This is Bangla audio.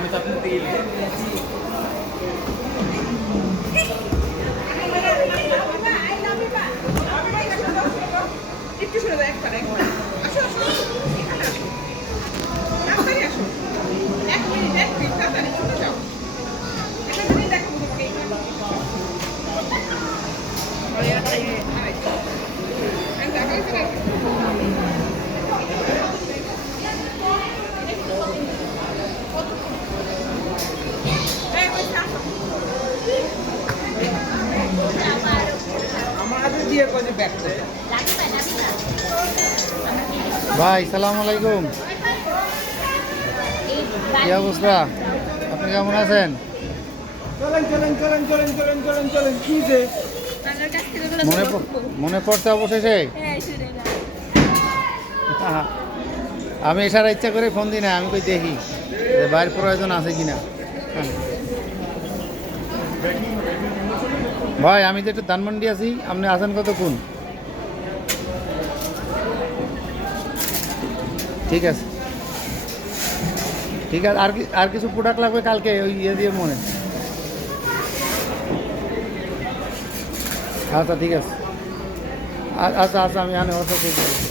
আমি তো আপনার দিকে একটু শুনে দাও একবার আসো আসো এখানে আসো তাড়াতাড়ি আসো এক মিনিট তাড়াতাড়ি শুনে যাও একটা জিনিস দেখো ভাই সালাম আলাইকুম, কি অবস্থা? আপনি কেমন আছেন? মনে পড়ছে অবশেষে। আমি এসার ইচ্ছা করে ফোন দিই না, আমি কই দেখি বাইরের প্রয়োজন আছে কিনা। ভাই আমি তো একটু ধানমন্ডি আছি, আপনি আছেন কতক্ষণ? ঠিক আছে ঠিক আছে, আর কিছু প্রোডাক্ট লাগবে কালকে ওই ইয়ে দিয়ে মনে। আচ্ছা ঠিক আছে, আচ্ছা আচ্ছা আমি আনে অর্ডার করে